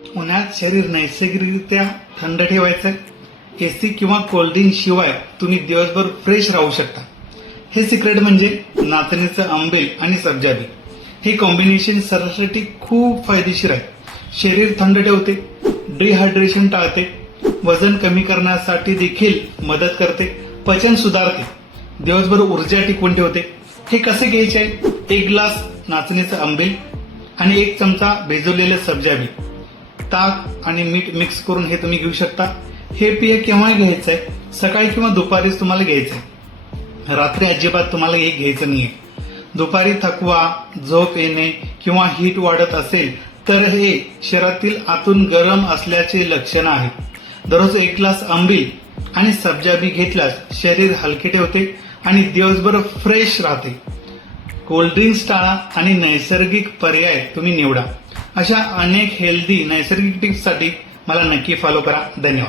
उन्हाळ्यात शरीर नैसर्गिकरित्या थंड ठेवायचं. एसी किंवा कोल्ड्रिंक शिवाय तुम्ही दिवसभर फ्रेश राहू शकता. हे सिक्रेट म्हणजे नाचणीचं आंबील आणि सब्जा बी. हे कॉम्बिनेशन शरीरासाठी खूप फायदेशीर आहे. शरीर थंड ठेवते, डिहायड्रेशन टाळते, वजन कमी करण्यासाठी देखील मदत करते, पचन सुधारते, दिवसभर ऊर्जा टिकवून ठेवते. हे कसे घ्यायचे आहे? 1 ग्लास नाचणीचं आंबील आणि 1 चमचा भिजवलेलं सब्जा बी, ताक आणि मीठ मिक्स करून हे तुम्ही घेऊ शकता. हे पेय केव्हा घ्यायचंय? सकाळी किंवा दुपारीच तुम्हाला घ्यायचंय. रात्री अजिबात तुम्हाला हे घ्यायचं नाहीये. दुपारी थकवा, झोप येणे किंवा हीट वाढत असेल तर हे शरीरातील आतून गरम असल्याचे लक्षण आहे. दररोज 1 ग्लास आंबील आणि सब्जा बी घेतल्यास शरीर हलके ठेवते आणि दिवसभर फ्रेश राहते. कोल्ड्रिंक्स टाळा आणि नैसर्गिक पर्याय तुम्ही निवडा. अशा अनेक हेल्दी नैसर्गिक टिप्ससाठी मला नक्की फॉलो करा. धन्यवाद.